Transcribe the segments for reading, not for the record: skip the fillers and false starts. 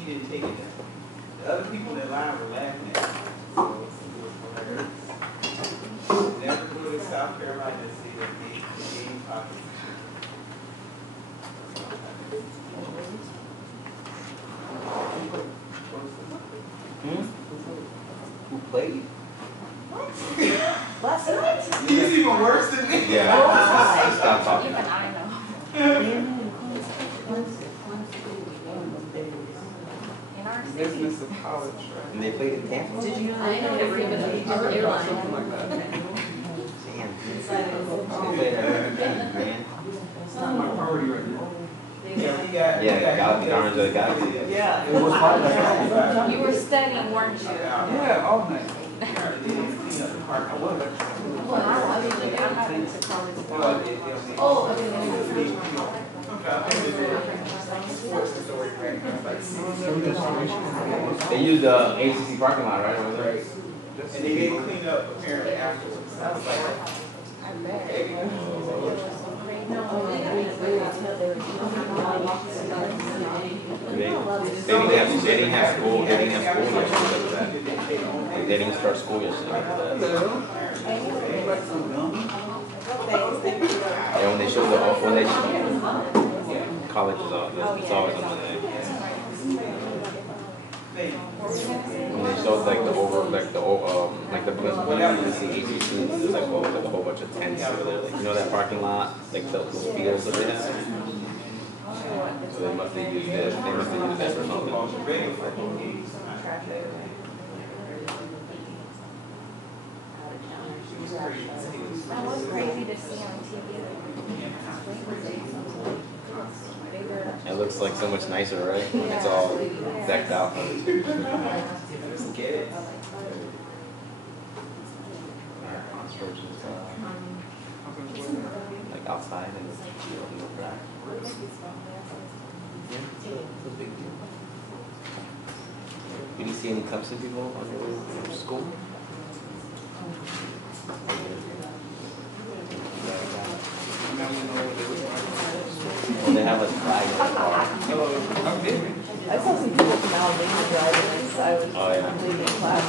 he didn't take it that way. The other people in line were laughing at him. So it was hilarious. Never go to South Carolina and see the game pocket. Who played? Last night? He's even worse than me. Yeah. Stop talking. Even I know. In our city. Business of college, right? And they played in Tampa? Did you know I know everybody. Airline. Something like that. Damn. They played at man. It's not my priority right now. Yeah, Guardians of the Galaxy. Yeah. It was hard like that. You were studying, weren't you? Yeah, all night. Well, I usually I'm not into college. Oh, They used the ACC parking lot, right? Over there. And they didn't clean up apparently afterwards. I was like, They didn't have school. They didn't have school yesterday because of that. They didn't start school yesterday because of that. Yeah, when they showed college is all, it's always on Monday. When they showed like the because when you see ACC, there's like a whole bunch of tents over there. Like, you know that parking lot, like those fields that they have. So they must have used it. They must have used that for something. That was crazy to see on TV. It looks like so much nicer, right? It's all decked out. Like outside and you didn't see any Clemson people on your way from school? Well, they have a flag in the car. I saw some people from Alabama driving, so I was leaving class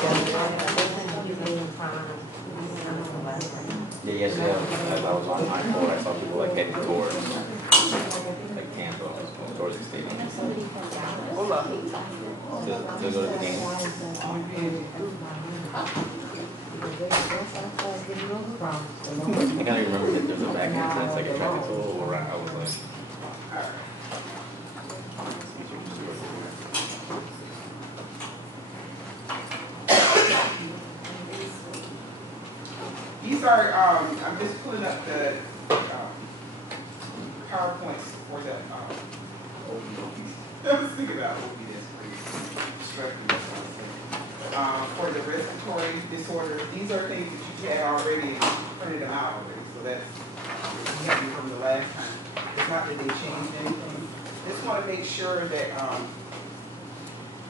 Yeah, yesterday as I was on I-4, I saw people like heading towards like Tampa, towards the stadium. To go to the game. I can't remember if there's a back entrance, like a traffic toll, or I was like, alright. these are, I'm just pulling up the PowerPoints for the I was thinking about OB, that's crazy. For the respiratory disorders, these are things that you had already and you printed them out already, so that's happened from the last time. It's not that they changed anything. Just want to make sure that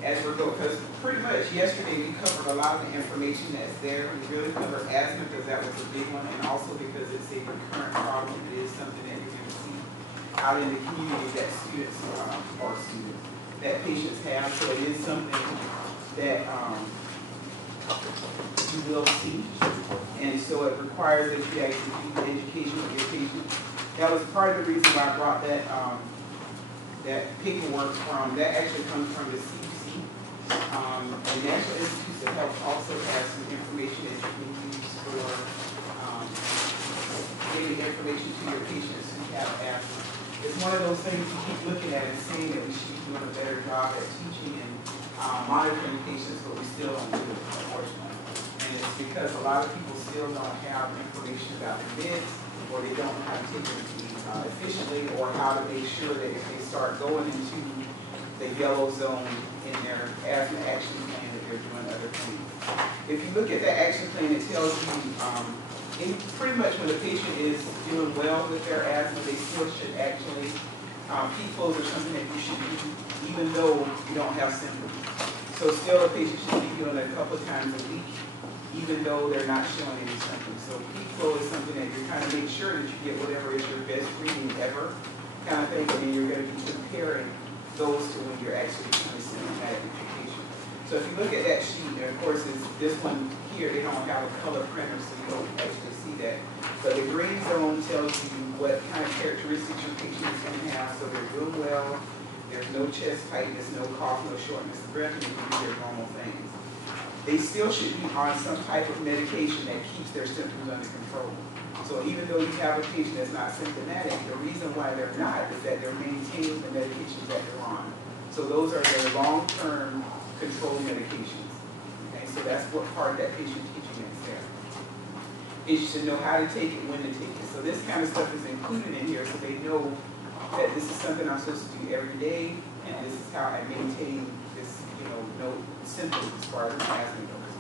as we're going, because pretty much yesterday we covered a lot of the information that's there. We really covered asthma because that was a big one, and also because it's a recurrent problem. It is something that you're going to see out in the community that students that patients have. So it is something that you will see, and so it requires that you actually do the education of your patients. That was part of the reason why I brought that that paperwork from. That actually comes from the CDC. The National Institutes of Health also has some information that you can use for giving information to your patients who have asthma. It's one of those things you keep looking at and saying that we should be doing a better job at teaching and monitoring patients, but we still don't do it, unfortunately. And it's because a lot of people still don't have information about the meds, or they don't know how to take them efficiently, or how to make sure that if they start going into the yellow zone in their asthma action plan, that they're doing other things. If you look at that action plan, it tells you pretty much when the patient is doing well with their asthma, they still should actually, peak flows are something that you should do even though you don't have symptoms. So still a patient should be doing it a couple of times a week, even though they're not showing any symptoms. So peak flow is something that you're kind of make sure that you get whatever is your best reading ever kind of thing, and then you're going to be comparing goes to when you're actually becoming symptomatic with your patient. So if you look at that sheet, and of course it's this one here, they don't have a color printer, so you don't actually see that. But the green zone tells you what kind of characteristics your patient is going to have. So they're doing well, there's no chest tightness, no cough, no shortness of breath, and you can do their normal things. They still should be on some type of medication that keeps their symptoms under control. So even though you have a patient that's not symptomatic, the reason why they're not is that they're maintaining the medications that they're on. So those are their long-term control medications. Okay, so that's what part of that patient teaching is there. Patients should know how to take it, when to take it. So this kind of stuff is included in here so they know that this is something I'm supposed to do every day, and this is how I maintain this, no symptoms as far as asthma goes.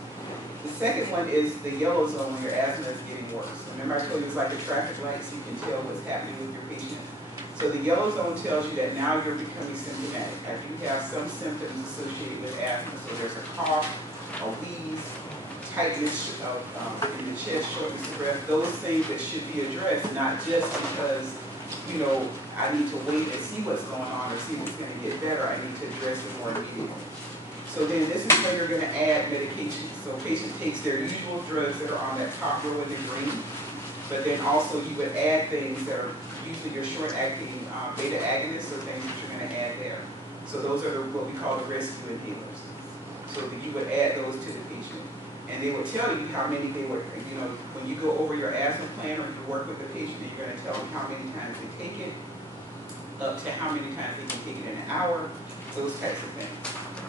The second one is the yellow zone when your asthma is getting worse. Remember I told you it's like a traffic light so you can tell what's happening with your patient. So the yellow zone tells you that now you're becoming symptomatic. After you have some symptoms associated with asthma. So there's a cough, a wheeze, tightness in the chest, shortness of breath, those things that should be addressed, not just because, I need to wait and see what's going on or see what's going to get better. I need to address it more immediately. So then this is where you're going to add medications. So patient takes their usual drugs that are on that top row in the green, but then also you would add things that are usually your short-acting beta agonists or things that you're going to add there. So those are what we call the rescue inhalers. So that you would add those to the patient. And they will tell you how many they were, when you go over your asthma plan or you work with the patient, you're going to tell them how many times they take it, up to how many times they can take it in an hour, those types of things.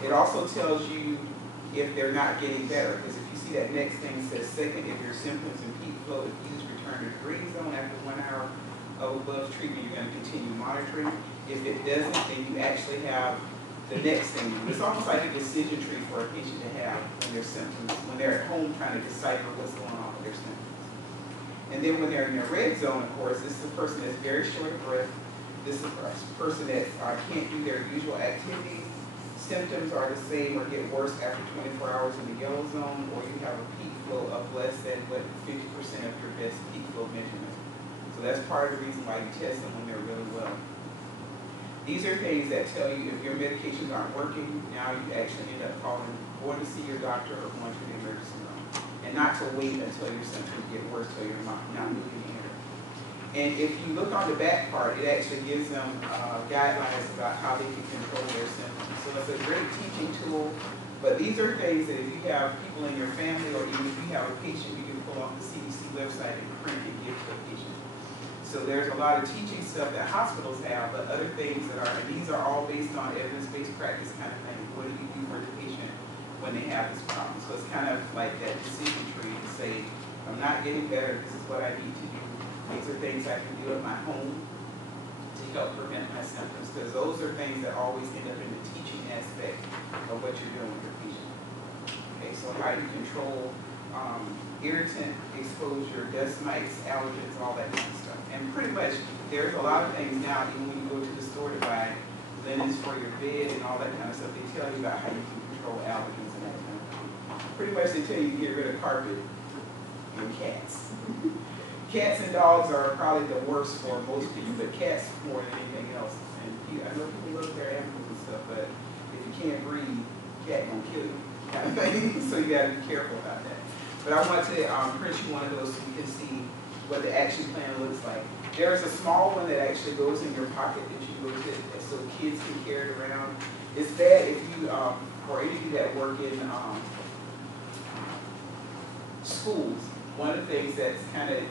It also tells you if they're not getting better, because if you see that next thing says second, if your symptoms and peak flow diffuse return to the green zone after 1 hour of above treatment, you're going to continue monitoring. If it doesn't, then you actually have the next thing. It's almost like a decision tree for a patient to have when their symptoms, when they're at home trying to decipher what's going on with their symptoms. And then when they're in the red zone, of course, this is a person that's very short of breath. This is a person that can't do their usual activities. Symptoms are the same or get worse after 24 hours in the yellow zone, or you have a peak flow of less than 50% of your best peak flow measurement. So that's part of the reason why you test them when they're really well. These are things that tell you if your medications aren't working, now you actually end up going to see your doctor or going to the emergency room. And not to wait until your symptoms get worse so you're not moving in. And if you look on the back part, it actually gives them guidelines about how they can control their symptoms. So it's a great teaching tool, but these are things that if you have people in your family or even if you have a patient, you can pull off the CDC website and print and give to a patient. So there's a lot of teaching stuff that hospitals have, but other things that are, and these are all based on evidence-based practice kind of thing. What do you do for the patient when they have this problem? So it's kind of like that decision tree to say, I'm not getting better, this is what I need to do. These are things I can do at my home to help prevent my symptoms, because those are things that always end up in the teaching aspect of what you're doing with your patient. Okay, so how you control irritant exposure, dust mites, allergens, all that kind of stuff. And pretty much, there's a lot of things now, even when you go to the store to buy linens for your bed and all that kind of stuff, they tell you about how you can control allergens and that kind of thing. Pretty much they tell you to get rid of carpet and cats. Cats and dogs are probably the worst for most people, but cats more than anything else. And I know people love their animals and stuff, but if you can't breathe, cat gonna kill you, kind of thing. So you gotta be careful about that. But I want to print you one of those so you can see what the action plan looks like. There is a small one that actually goes in your pocket that you go to, so kids can carry it around. It's bad if you, or any of you that work in schools, one of the things that's kind of,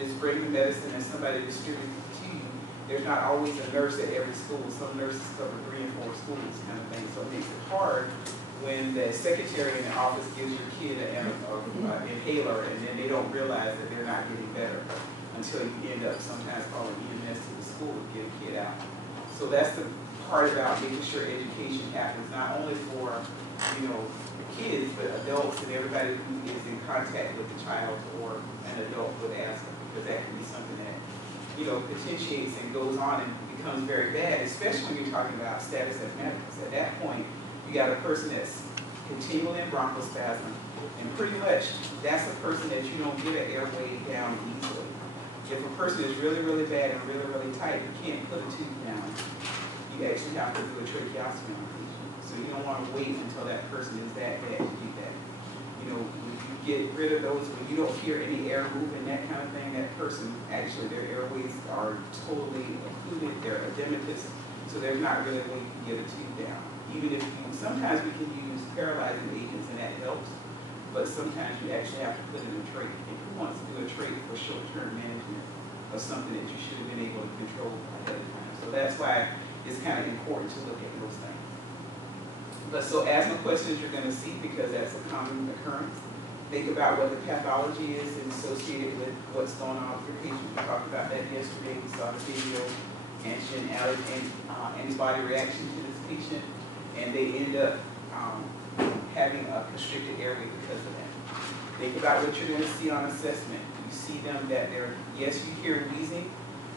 just bring the medicine and somebody distributes it to you. There's not always a nurse at every school. Some nurses cover 3 and 4 schools kind of thing. So it makes it hard when the secretary in the office gives your kid an inhaler and then they don't realize that they're not getting better until you end up sometimes calling EMS to the school to get a kid out. So that's the part about making sure education happens, not only for, kids, but adults and everybody who is in contact with a child or an adult with asthma, because that can be something that, potentiates and goes on and becomes very bad, especially when you're talking about status asthmaticus. At that point, you got a person that's continually in bronchospasm, and pretty much that's a person that you don't get an airway down easily. If a person is really, really bad and really, really tight, you can't put a tube down you actually have to do a tracheostomy on the patient. So you don't want to wait until that person is that bad to do that. You know, when you get rid of those, when you don't hear any air moving, that kind of thing, that person, actually their airways are totally occluded, they're edematous, so there's not really a way you can get a tube down. Even if you, sometimes we can use paralyzing agents and that helps, but sometimes you actually have to put in a trach. If you want to do a trach for short-term management of something that you should have been able to control ahead of time. So that's why it's kind of important to look at those things. But so asthma questions you're going to see because that's a common occurrence. Think about what the pathology is and associated with what's going on with your patient. We talked about that yesterday. We saw the video, antibody reaction to this patient, and they end up having a constricted airway because of that. Think about what you're going to see on assessment. You see them that they're, yes, you hear wheezing,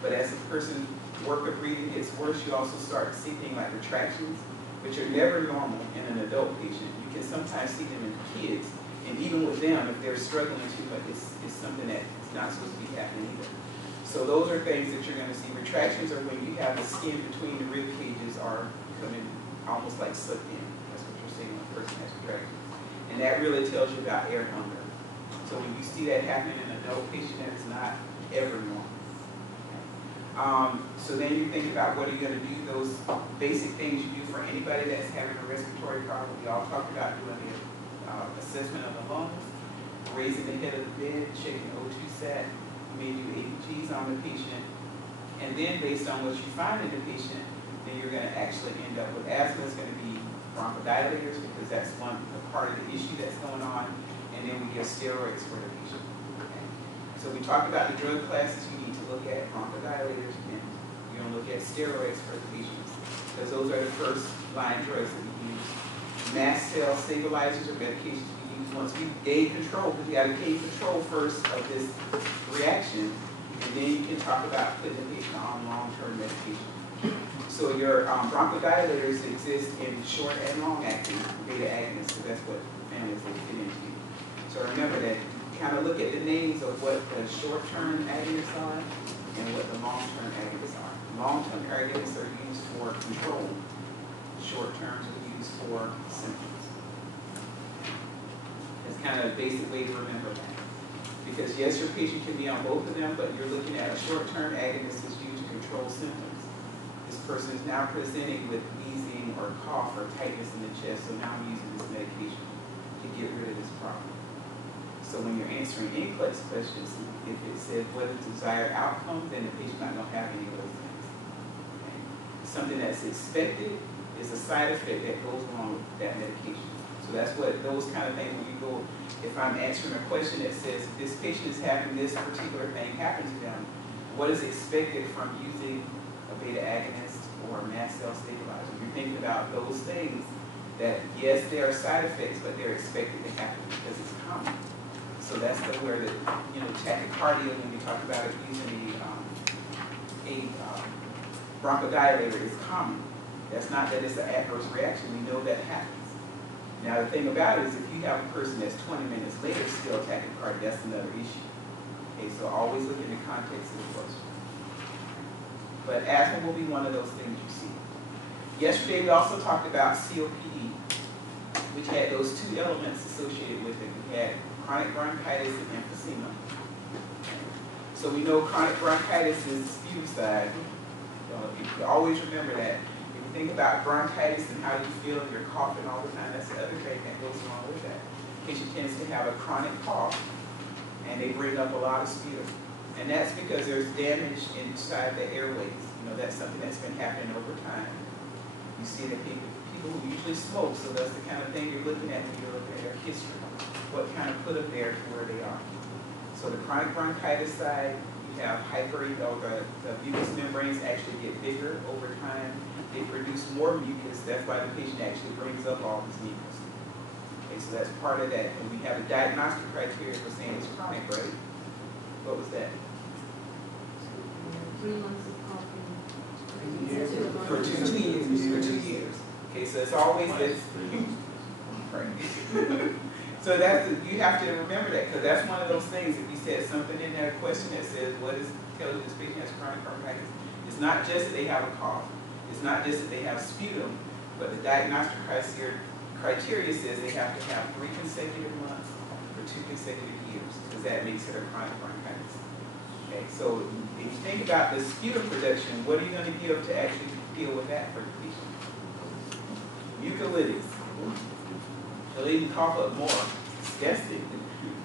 but as the person's work of breathing gets worse, you also start to see things like retractions, which are never normal in an adult patient. You can sometimes see them in kids, and even with them, if they're struggling too much, it's something that's not supposed to be happening either. So those are things that you're going to see. Retractions are when you have the skin between the rib cages are becoming almost like sucked in. That's what you're seeing when a person has retractions. And that really tells you about air hunger. So when you see that happening in an adult patient, that is not ever normal. So then you think about what are you going to do, those basic things you do for anybody that's having a respiratory problem. We all talked about doing the assessment of the lungs, raising the head of the bed, checking O2 sat. You may do ABGs on the patient. And then based on what you find in the patient, then you're going to actually end up with asthma. It's going to be bronchodilators because that's one part of the issue that's going on. And then we give steroids for the patient. Okay. So we talked about the drug classes you need to look at, bronchodilators, and you're going to look at steroids for the patients because those are the first line drugs that we use. Mast cell stabilizers are medications we use once we gain control, because you got to gain control first of this reaction, and then you can talk about putting the patient on long-term medication. So your bronchodilators exist in short and long-acting beta agonists, so that's what families will fit into. So remember that, kind of look at the names of what the short-term agonists are and what the long-term agonists are. Long-term agonists are used for control. Short-terms are used for symptoms. That's kind of a basic way to remember that. Because yes, your patient can be on both of them, but you're looking at a short-term agonist is used to control symptoms. This person is now presenting with wheezing or cough or tightness in the chest, so now I'm using this medication to get rid of this problem. So when you're answering NCLEX questions, if it says what is the desired outcome, then the patient's not going to have any of those things. Okay? Something that's expected is a side effect that goes along with that medication. So that's what those kind of things, when you go, if I'm answering a question that says this patient is having this particular thing happen to them, what is expected from using a beta agonist or a mast cell stabilizer? You're thinking about those things that, yes, there are side effects, but they're expected to happen because it's common. So that's where the, tachycardia, when we talk about it using a bronchodilator, is common. That's not that it's an adverse reaction. We know that happens. Now the thing about it is if you have a person that's 20 minutes later still tachycardia, that's another issue. Okay, so always look in the context of the question. But asthma will be one of those things you see. Yesterday we also talked about COPD, which had those two elements associated with it. We had chronic bronchitis and emphysema. So we know chronic bronchitis is sputicide. You always remember that. If you think about bronchitis and how you feel, you're coughing all the time, that's the other thing that goes along with that. Patient tends to have a chronic cough, and they bring up a lot of sputum. And that's because there's damage inside the airways. That's something that's been happening over time. You see that people who usually smoke, so that's the kind of thing you're looking at when you're looking at their history. What kind of put them there to where they are. So the chronic bronchitis side, you have the mucous membranes actually get bigger over time. They produce more mucus. That's why the patient actually brings up all this mucus. Okay, so that's part of that. And we have a diagnostic criteria for saying it's chronic, right? What was that? 3 months of coughing. For 2 years. Okay, so it's always this. Right. So you have to remember that, because that's one of those things. If you said something in that question that says, what is tells you this patient has chronic bronchitis? It's not just that they have a cough. It's not just that they have sputum, but the diagnostic criteria says they have to have 3 consecutive months for 2 consecutive years, because that makes it a chronic bronchitis. Okay, so if you think about the sputum production, what are you going to give to actually deal with that for the patient? Mucolytics. They'll even cough up more. It's disgusting.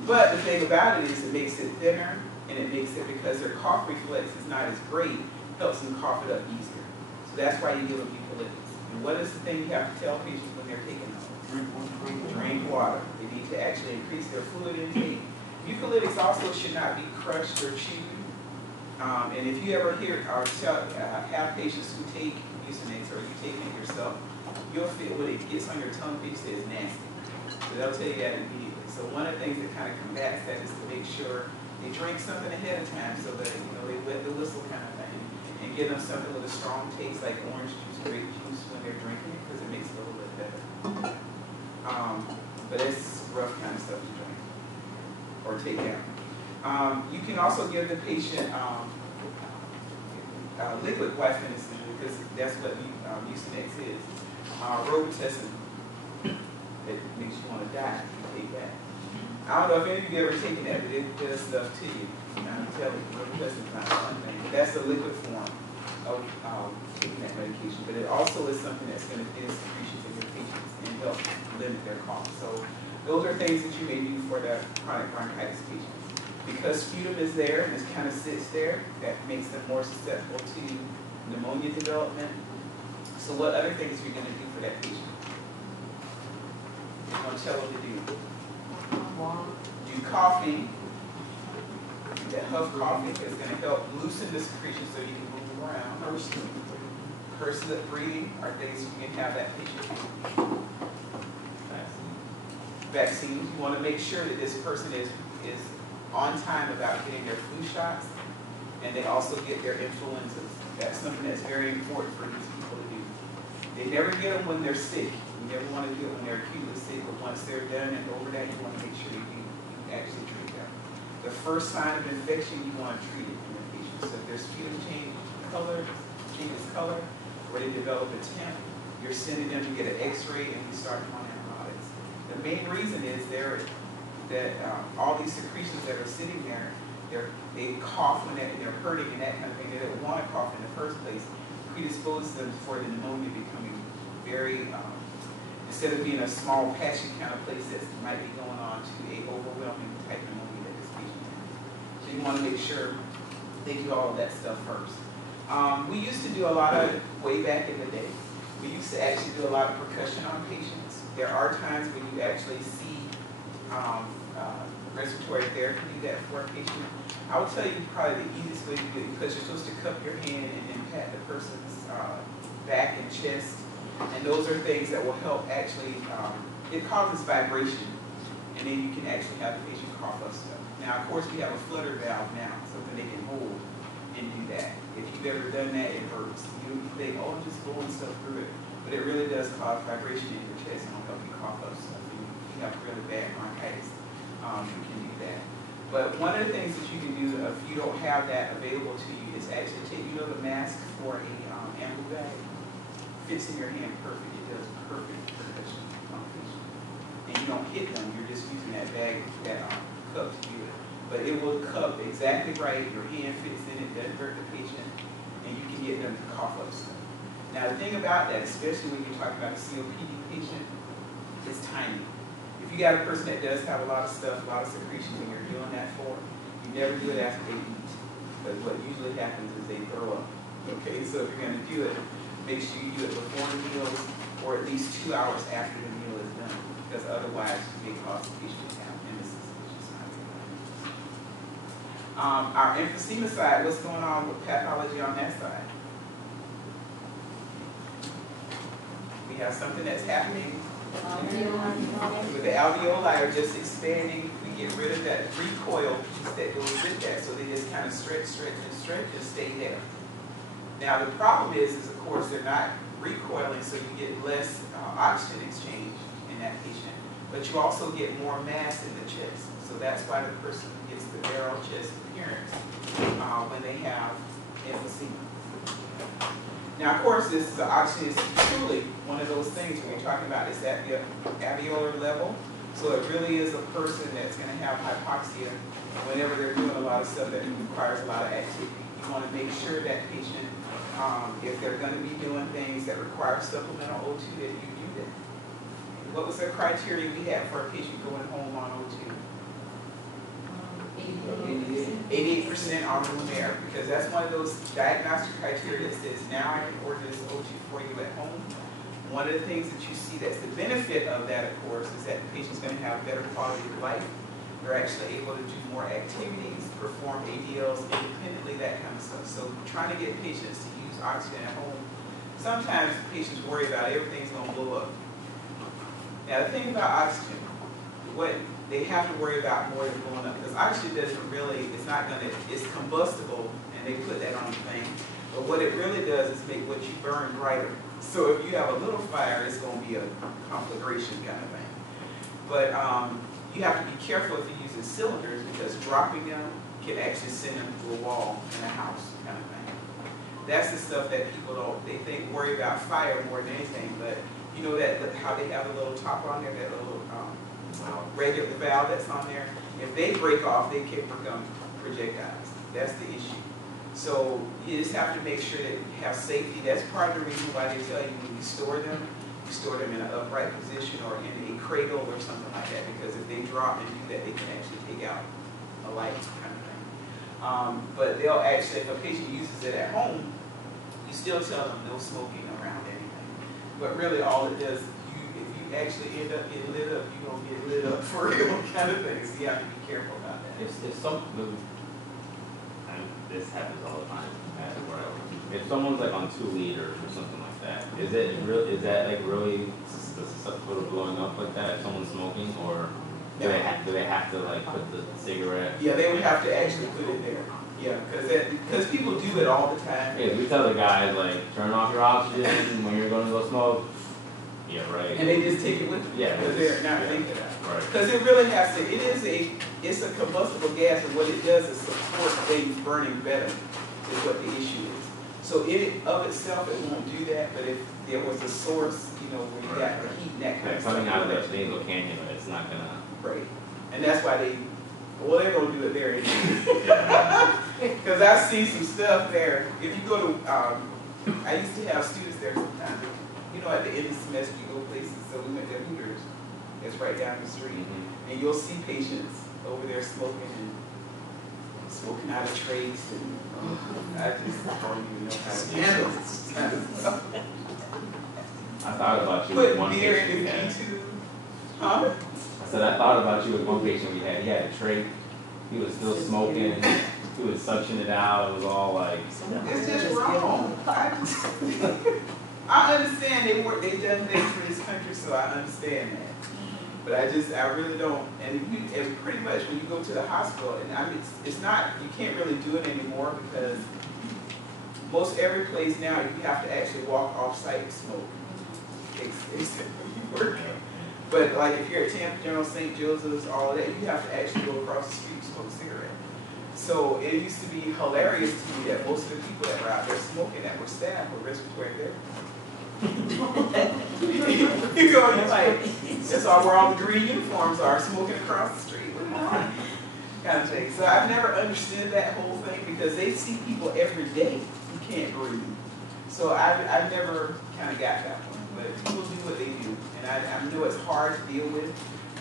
But the thing about it is it makes it thinner, and it makes it, because their cough reflex is not as great, helps them cough it up easier. So that's why you give them mucolytics. And what is the thing you have to tell patients when they're taking those? Drink water. They need to actually increase their fluid intake. Mucolytics also should not be crushed or chewed. And if you ever hear or have patients who take Mucinex, or you take it yourself, you'll feel when it gets on your tongue, people say it's nasty. So they'll tell you that immediately. So one of the things that kind of combats that is to make sure they drink something ahead of time, so that they wet the whistle kind of thing, and give them something with a strong taste like orange juice, grape juice when they're drinking it, because it makes it a little bit better. But it's rough kind of stuff to drink or take down. You can also give the patient liquid guaifenesin, because that's what Mucinex is. Robitussin, it makes you want to die if you take that. I don't know if any of you ever taken that, but it does stuff to you. I'm telling you, Robitussin is not a fun thing. But that's the liquid form of taking that medication. But it also is something that's going to get secretions in your patients and help limit their cough. So those are things that you may do for the chronic bronchitis patients. Because sputum is there and it kind of sits there, that makes them more susceptible to pneumonia development. So what other things are you going to do for that patient? You're going to tell them to do coughing. That huff coughing is going to help loosen the secretion so you can move around. Pursed breathing are things you can have that patient do. Vaccines, you want to make sure that this person is on time about getting their flu shots, and they also get their influenzas. That's something that's very important for these people to do. They never get them when they're sick. You never want to do it when they're acutely sick, but once they're done and over that, you want to make sure that you actually treat them. The first sign of infection, you want to treat it in the patient. So if their sputum changes color, or they develop a temp, you're sending them to get an x-ray and you start them on antibiotics. The main reason is that all these secretions that are sitting there, they cough when they're hurting and that kind of thing. They don't want to cough in the first place. Predisposes them for the pneumonia becoming very, instead of being a small patchy kind of place that might be going on to a overwhelming type pneumonia that this patient has. So you want to make sure they do all of that stuff first. We used to do a lot of, way back in the day, we used to actually do a lot of percussion on patients. There are times when you actually see respiratory therapy do that for a patient. I would tell you probably the easiest way to do it, because you're supposed to cup your hand and then pat the person's back and chest, and those are things that will help actually, it causes vibration, and then you can actually have the patient cough up stuff. Now, of course, we have a flutter valve now, something they can hold and do that. If you've ever done that, it hurts. You think, oh, I'm just blowing stuff through it, but it really does cause vibration in your chest and will help you cough up stuff. If you have really bad bronchitis, you can do that. But one of the things that you can do if you don't have that available to you is actually take, the mask for a ambu bag fits in your hand perfect. It does perfect percussion on a patient. And you don't hit them, you're just using that bag, that cup to do it. But it will cup exactly right, your hand fits in it, doesn't hurt the patient, and you can get them to cough up stuff. Now the thing about that, especially when you're talking about a COPD patient, is timing. If you got a person that does have a lot of stuff, a lot of secretions, and you're doing that for, you never do it after they eat. Because what usually happens is they throw up. Okay, so if you're going to do it, make sure you do it before the meals or at least 2 hours after the meal is done. Because otherwise, you may cause the patient to have emesis, which is not good. Our emphysema side, what's going on with pathology on that side? We have something that's happening. With the alveoli are just expanding, we get rid of that recoil piece that goes with that, so they just kind of stretch and stay there. Now the problem is of course they're not recoiling, so you get less oxygen exchange in that patient, but you also get more mass in the chest. So that's why the person gets the barrel chest appearance when they have emphysema. Now, of course, this is oxygen is truly one of those things when you're talking about it's at the alveolar level. So it really is a person that's going to have hypoxia whenever they're doing a lot of stuff that requires a lot of activity. You want to make sure that patient, if they're going to be doing things that require supplemental O2, that you do that. What was the criteria we had for a patient going home on O2? 88% on room air, because that's one of those diagnostic criteria that says now I can order this O2 for you at home. One of the things that you see that's the benefit of that, of course, is that the patient's going to have better quality of life. They're actually able to do more activities, perform ADLs independently, that kind of stuff. So trying to get patients to use oxygen at home, sometimes patients worry about everything's going to blow up. Now the thing about oxygen, what they have to worry about more than blowing up, because oxygen doesn't really, it's combustible, and they put that on the thing. But what it really does is make what you burn brighter. So if you have a little fire, it's going to be a conflagration kind of thing. But you have to be careful if you're using cylinders, because dropping them can actually send them through a wall in a house kind of thing. That's the stuff that people don't, worry about fire more than anything, but you know that how they have a little top on there, that little regular valve that's on there. If they break off, they can become projectiles. That's the issue. So you just have to make sure that you have safety. That's part of the reason why they tell you when you store them in an upright position or in a cradle or something like that, because if they drop and do that, they can actually take out a light kind of thing. But they'll actually, if a patient uses it at home, you still tell them no smoking around anything. But really all it does, if you actually end up getting lit up, you're going to get lit up for real kind of thing. So you have to be careful about that. This happens all the time at where I work. If someone's like on 2 liters or something like that, is that like really susceptible to blowing up like that if someone's smoking, or do they have to like put the cigarette? Yeah, they would have to actually put it there. Yeah, because people do it all the time. Yeah, we tell the guys like turn off your oxygen when you're going to go smoke. Yeah, right. And they just take it with them. Yeah, because they're not thinking about it. Right. Because it really has to. It's a combustible gas, and what it does is support things burning better. Is what the issue is. So of itself, it won't do that. But if there was a source, where you got the heat and that kind of stuff. Coming out of that nasal cannula, it's not gonna. Right. And that's why they're gonna do it there anyway. Because I've seen some stuff there. If you go to, I used to have students there sometimes. At the end of the semester, you go places. So we went to Hooters. It's right down the street. Mm-hmm. And you'll see patients over there smoking out of trays. And I just don't even know how to handle it. I thought about you with one patient we had. Huh? I said I thought about you with one patient we had. He had a trait. He was still smoking. He was suctioning it out. It was all like. It's just wrong. I understand they've done things for this country, so I understand that. But I really don't. And pretty much when you go to the hospital, and it's not, you can't really do it anymore because most every place now you have to actually walk off-site and smoke. Except when you work. But like if you're at Tampa General, St. Joseph's, all of that, you have to actually go across the street and smoke a cigarette. So it used to be hilarious to me that most of the people that were out there smoking that were staff were respiratory therapists. You go, you're like, that's all where all the green uniforms are, smoking across the street. Kind of thing. So I've never understood that whole thing because they see people every day who can't breathe. So I've never kind of got that one. But people do what they do. And I know it's hard to deal with.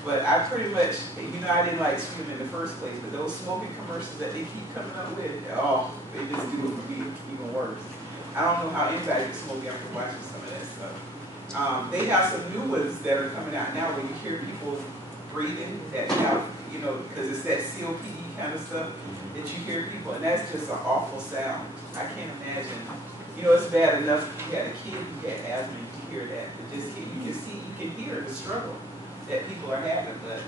But I pretty much, I didn't like swim in the first place, but those smoking commercials that they keep coming up with, they just do it for me even worse. I don't know how anybody can smoke after watching some of that stuff. They have some new ones that are coming out now where you hear people breathing that have, because it's that COPD kind of stuff that you hear people, and that's just an awful sound. I can't imagine. It's bad enough if you had a kid who had asthma, you hear that. You can hear the struggle that people are having, but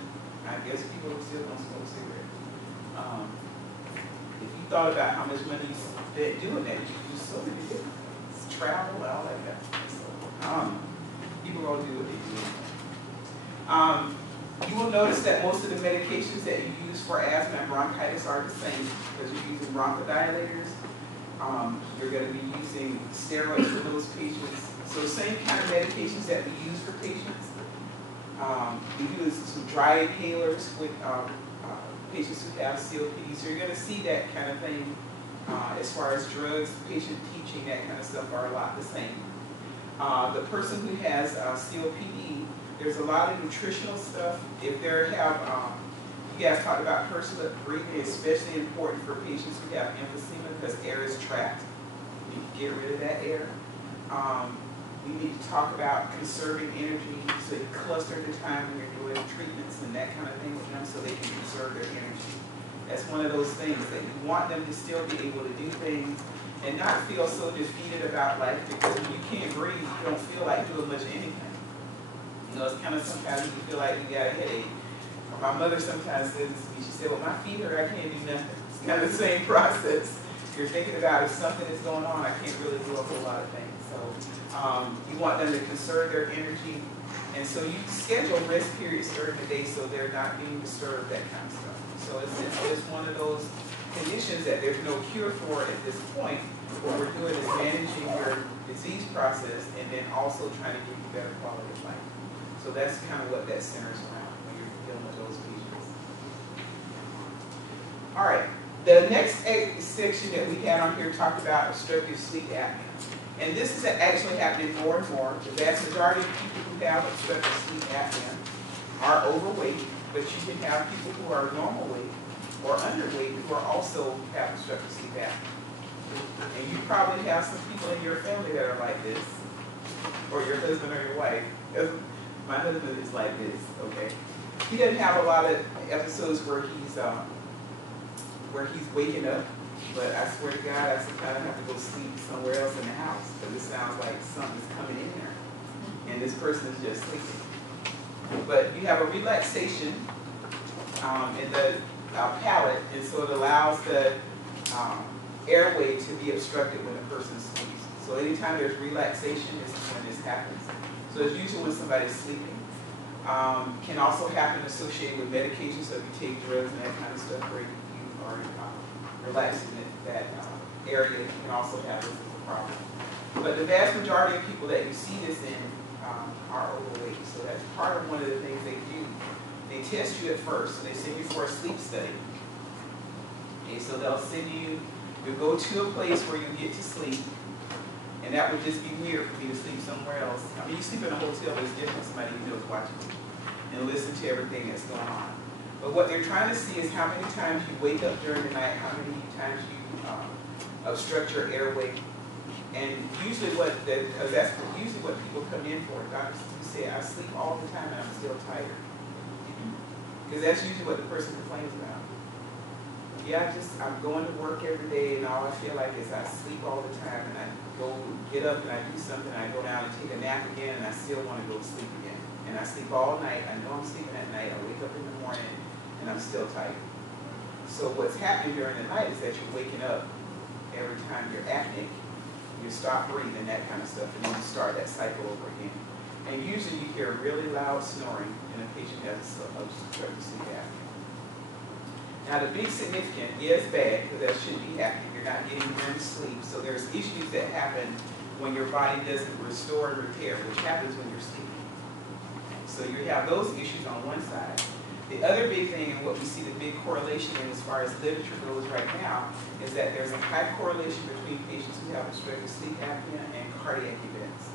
I guess people still don't smoke cigarettes. If you thought about how much money you spent doing that, you could do so many different things. Travel and all that kind of stuff. So, I don't know. People are going to do what they do. You will notice that most of the medications that you use for asthma and bronchitis are the same because you're using bronchodilators. You're going to be using steroids for those patients. So same kind of medications that we use for patients. We do some dry inhalers with patients who have COPD. So you're going to see that kind of thing as far as drugs, patient teaching, that kind of stuff are a lot the same. The person who has COPD, there's a lot of nutritional stuff. If they have, you guys talked about pursed-lip breathing, especially important for patients who have emphysema because air is trapped. You can get rid of that air. We need to talk about conserving energy, so you cluster the time when you're doing treatments and that kind of thing with them so they can conserve their energy. That's one of those things that you want them to still be able to do things and not feel so defeated about life, because when you can't breathe, you don't feel like doing much of anything. You know, it's kind of sometimes you feel like you got a headache. Or my mother sometimes says this to me, she said, well, my feet hurt, I can't do nothing. It's kind of the same process. You're thinking about if something is going on, I can't really do a whole lot of things. So you want them to conserve their energy, and so you schedule rest periods during the day so they're not being disturbed, that kind of stuff. So it's one of those conditions that there's no cure for at this point. What we're doing is managing your disease process and then also trying to give you better quality of life. So that's kind of what that centers around when you're dealing with those patients. All right, the next section that we had on here talked about obstructive sleep apnea. And this is actually happening more and more. The vast majority of people who have obstructive sleep apnea are overweight, but you can have people who are normal weight or underweight who are also have obstructive sleep apnea. And you probably have some people in your family that are like this, or your husband or your wife. My husband is like this, okay? He doesn't have a lot of episodes where he's waking up. But I swear to God, I sometimes have to go sleep somewhere else in the house because it sounds like something's coming in there. And this person is just sleeping. But you have a relaxation in the palate, and so it allows the airway to be obstructed when a person sleeps. So anytime there's relaxation is when this happens. So it's usually when somebody's sleeping. Can also happen associated with medications, so if you take drugs and that kind of stuff where you are relaxing that area, you can also have this as a problem. But the vast majority of people that you see this in are overweight. So that's part of one of the things they do. They test you at first, so they send you for a sleep study. Okay, so they'll send you to go to a place where you get to sleep, and that would just be weird for me to sleep somewhere else. I mean, you sleep in a hotel, but it's different. Somebody you know is watching you and listen to everything that's going on. But what they're trying to see is how many times you wake up during the night, how many times you obstruct your airway. And usually because that's usually what people come in for. Doctors say, I sleep all the time and I'm still tired. Because that's usually what the person complains about. Yeah, I'm going to work every day and all I feel like is I sleep all the time, and I get up and I do something, and I go down and take a nap again, and I still want to go to sleep again. And I sleep all night, I know I'm sleeping at night, I wake up in the morning, and I'm still tired. So what's happening during the night is that you're waking up every time you're apneic, you stop breathing, that kind of stuff, and then you start that cycle over again. And usually you hear really loud snoring in a patient who has obstructive sleep apnea. Now the big significant is bad, because that shouldn't be happening. You're not getting REM sleep. So there's issues that happen when your body doesn't restore and repair, which happens when you're sleeping. So you have those issues on one side. The other big thing, and what we see the big correlation in as far as literature goes right now, is that there's a high correlation between patients who have obstructive sleep apnea and cardiac events.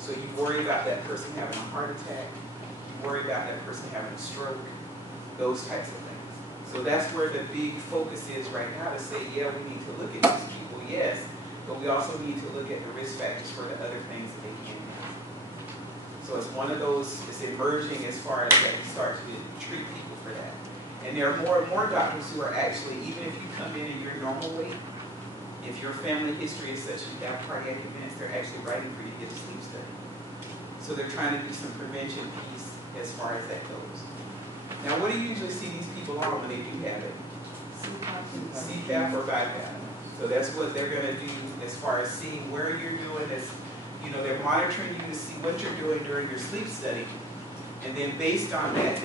So you worry about that person having a heart attack, you worry about that person having a stroke, those types of things. So that's where the big focus is right now, to say, yeah, we need to look at these people, yes, but we also need to look at the risk factors for the other things that they can have. So it's one of those, it's emerging as far as that we start to treat people for that. And there are more and more doctors who are actually, even if you come in your normal weight, if your family history is such you have cardiac events, they're actually writing for you to get a sleep study. So they're trying to do some prevention piece as far as that goes. Now, what do you usually see these people on when they do have it? CPAP or BiPAP. So that's what they're going to do as far as seeing where you're doing this. You know, they're monitoring you to see what you're doing during your sleep study. And then based on that,